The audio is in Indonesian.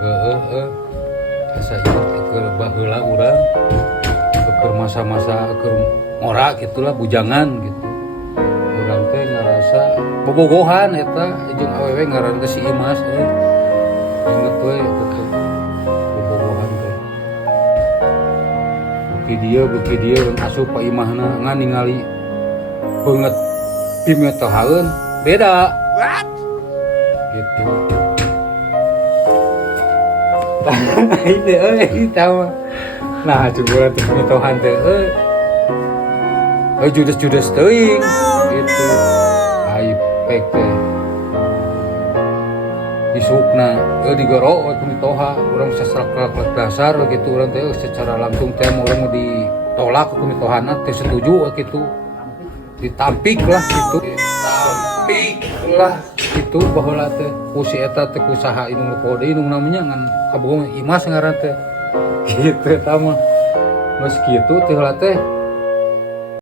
heeh asa inget keur baheula urang keur masa-masa keur ngora gitulah bujangan gitu urang teh ngarasa bobogohan eta jeung awewe ngaranna si Imas inget we betul bobogohan teh beuki dieu mun asup ka imahna ngan ningali beunget pimetohaeun beda gitu. Ini tahu. Nah, coba tuh pemitohan teh judes teuing gitu. Ai pek teh. Isukna digoro pemitoha urang sastra dasar gitu urang teh secara langsung teh urang ditolak ku pemitohanna teh setuju gitu. Ditampik lah gitu. Ditampik lah itu baheula teh ku si eta teh ku saha indung kode indung namanya ngan kabogoh Imas ngaran teh kitu eta mah geus kitu teh heula teh